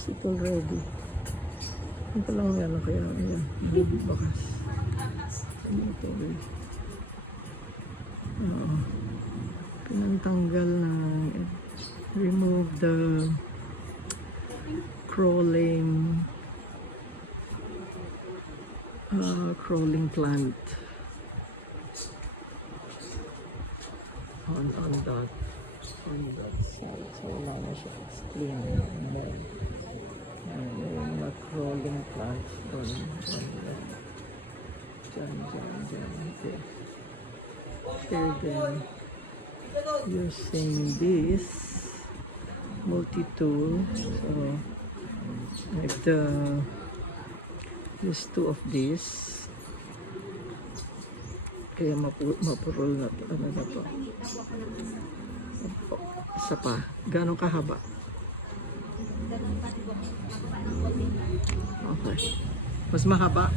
use it already. Ito lang yan, kaya yan. Bakas. Ito pinantanggal na remove the crawling plant on that side. So wala na siya, it's clean more. Yung mga crawling plants doon dyan. Okay. Then using this multi-tool, so like there's two of these, kaya mapurol na to. Ano na to? Isa pa. Gano'ng kahaba? Okay. Mas mahaba.